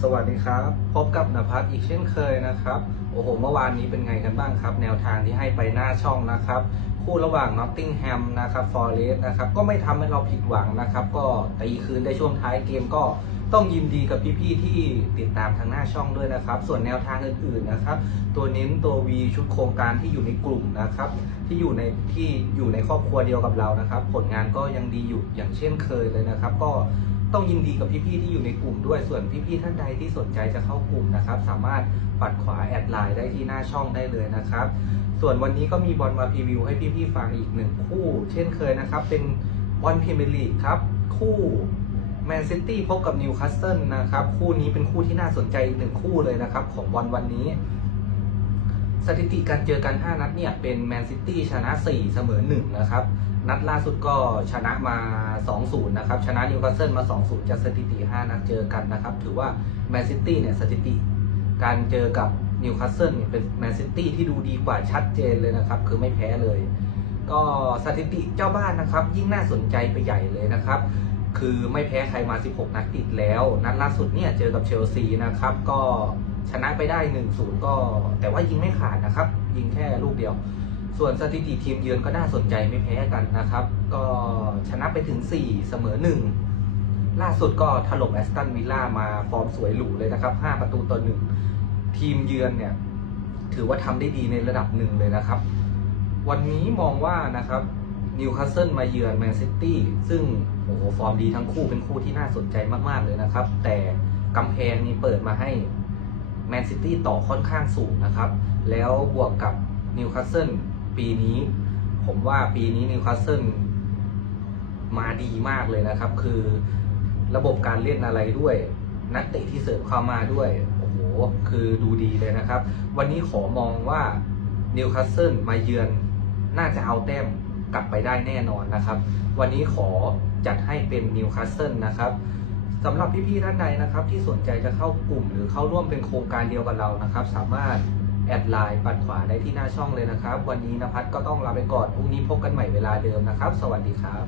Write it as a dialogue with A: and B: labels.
A: สวัสดีครับ พบกับนภัสอีกเช่นเคยนะครับ โอ้โห เมื่อวานนี้เป็นไงกันบ้างครับ แนวทางที่ให้ไปหน้าช่องนะครับ คู่ระหว่างนอตติงแฮมนะครับฟอร์เรสนะครับ ก็ไม่ทำให้เราผิดหวังนะครับ ก็ตีคืนได้ช่วงท้ายเกมก็ต้องยินดีกับพี่ๆที่ติดตามทางหน้าช่องด้วยนะครับ ส่วนแนวทางอื่นๆนะครับ ตัวเน้นตัว V ชุดโครงการที่อยู่ในกลุ่มนะครับ ที่อยู่ในที่อยู่ในครอบครัวเดียวกับเรานะครับ ผลงานก็ยังดีอยู่อย่างเช่นเคยเลยนะครับ ก็ ต้องยินดีกับพี่ๆที่อยู่ในกลุ่มด้วยส่วนพี่ๆท่านใดที่สนใจจะเข้ากลุ่มนะครับ สามารถปัดขวาแอดไลน์ได้ที่หน้าช่องได้เลยนะครับ ส่วนวันนี้ก็มีบอลมาพรีวิวให้พี่ๆฟังอีกหนึ่งคู่ เช่นเคยนะครับ เป็นบอลพรีเมียร์ลีกครับ คู่แมนซิตี้พบกับนิวคาสเซิลนะครับ คู่นี้เป็นคู่ที่น่าสนใจอีกหนึ่งคู่เลยนะครับ ของบอลวันนี้ สถิติการเจอกัน 5 นัดเนี่ยเป็นแมนซิตี้ชนะ 4 เสมอ1นะครับ นัดล่าสุดก็ชนะมา 2-0 นะครับ ชนะนิวคาสเซิลมา 2-0 จากสถิติ 5 นัดเจอกันนะครับ ถือว่าแมนซิตี้เนี่ยสถิติ การเจอกับนิวคาสเซิลเนี่ยเป็นแมนซิตี้ที่ดูดีกว่าชัดเจนเลยนะครับ คือไม่แพ้เลย ก็สถิติเจ้าบ้านนะครับ ยิ่งน่าสนใจไปใหญ่เลยนะครับคือไม่แพ้ใครมา 16 นัดติดแล้ว นัดล่าสุดเนี่ยเจอกับเชลซีนะครับ ก็ ชนะไปได้1-0ก็ แต่ว่ายิงไม่ขาดนะครับ ยิงแค่ลูกเดียว ส่วนสถิติทีมเยือนก็น่าสนใจไม่แพ้กันนะครับ ก็ชนะไปถึง 4 เสมอ 1 ล่าสุดก็ถล่มแอสตันวิลล่ามาฟอร์มสวยหรูเลยนะครับ 5 ประตูต่อหนึ่งทีมเยือนเนี่ย ถือว่าทำได้ดีในระดับหนึ่งเลยนะครับ วันนี้มองว่านะครับนิวคาสเซิลมาเยือนแมนซิตี้ซึ่งโอ้โหฟอร์มดีทั้งคู่เป็นคู่ที่น่าสนใจมาก ๆ เลยนะครับ แต่กำแพงนี่เปิดมาให้ แมนซิตี้ต่อค่อนข้างสูงนะครับ แล้วบวกกับนิวคาสเซิลปีนี้ ผมว่าปีนี้นิวคาสเซิลมาดีมากเลยนะครับ คือระบบการเล่นอะไรด้วย นักเตะที่เสริมเข้ามาด้วย โอ้โห คือดูดีเลยนะครับ วันนี้ขอมองว่านิวคาสเซิลมาเยือนน่าจะเอาแต้มกลับไปได้แน่นอนนะครับ วันนี้ขอจัดให้เป็นนิวคาสเซิลนะครับ สำหรับพี่ๆท่านใดนะครับที่สนใจจะเข้ากลุ่ม หรือเข้าร่วมเป็นโครงการเดียวกับเรานะครับ สามารถแอดไลน์ปัดขวาได้ที่หน้าช่องเลยนะครับ วันนี้นภัสก็ต้องลาไปก่อนพรุ่งนี้พบกันใหม่เวลาเดิมนะครับ สวัสดีครับ